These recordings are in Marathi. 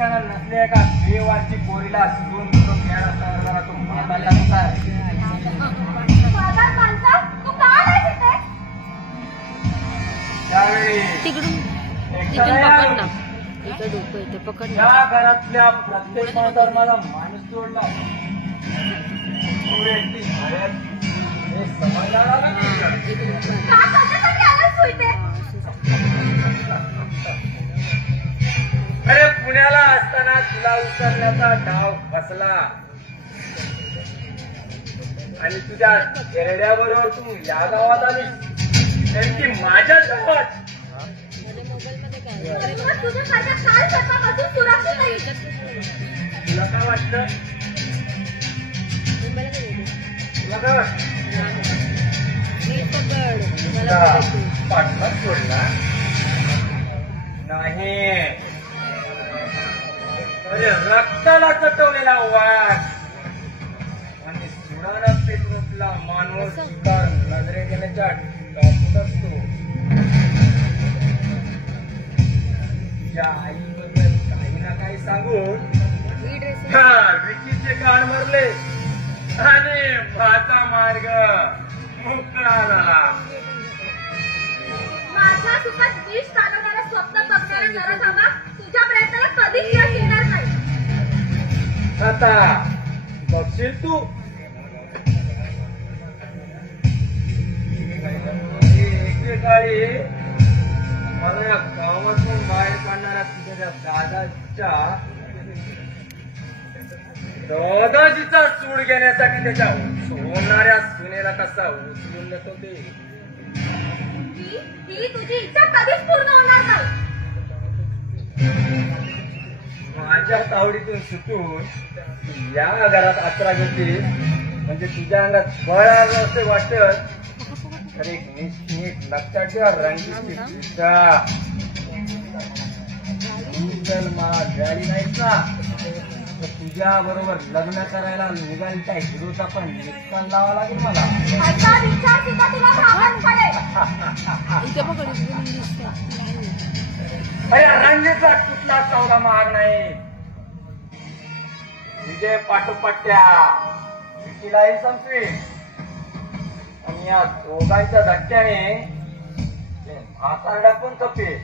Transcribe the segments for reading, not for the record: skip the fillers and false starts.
ठिकाणा नसले का देवाची पोरीला सुरून करून घ्यायला तू म्हाताऱ्यानुसार तू का नाही तिथे? त्यावेळी या घरातल्या प्रत्येक माणसावर माझा माणूस जोडला हे समजणार आला अरे पुण्याला असताना तुला उचलण्याचा डाव फसला आणि तुझ्या घेरड्याबरोबर तू या गावात आली त्यांची माझ्या गावात तुला काय वाटतं? तुला काय वाटतं? पाठलाच सोडला नाही अरे रक्ताला चटवलेला वाघ आणि सुडाला पेटवला मानव शिकार नजरे गेल्याच्या टाकत असतो. तुझ्या आईबद्दल काही ना काही सांगून विकीचे कान मारले आणि माझा मार्ग मोकळा झाला. माझ्या सुखात विष काढणारा स्वप्न बघणारा नरसामा तुझ्या प्रयत्नाला कधीच यश येणार नाही. आता बघशील तू एकेकाळी मला या गावातून बाहेर काढणाऱ्या तुझ्या दादाजीचा सूड घेण्यासाठी त्याच्या सोडणाऱ्या सुनेला कसा उचलून नेतो ते ही तुझी इच्छा कधीच पूर्ण होणार नाही. माझ्या तावडीतून सुटून या घरात आसरा घेते म्हणजे तुझ्या अंगात बळ आलं असे वाटत तर एक नीट लक्षात ठेवा रंगीची दिशा मला गाडी नाही का तुझ्या बरोबर लग्न करायला निघालच्या हिरोचा पण निकाल लावा लागेल मला. अरे रंगीचा कुठला चौदा महाग नाही. विजय पाठोपाठ्या विकीलाही संपवी आणि या दोघांच्या धक्क्याने म्हातारडा पण कपे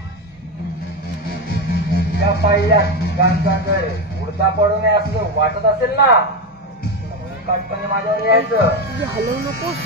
त्या पाहिल्या ठिकाणचा जर उडता पडू नये असं वाटत असेल ना काटपणे माझ्यावर यायचं. हलवू नकोस.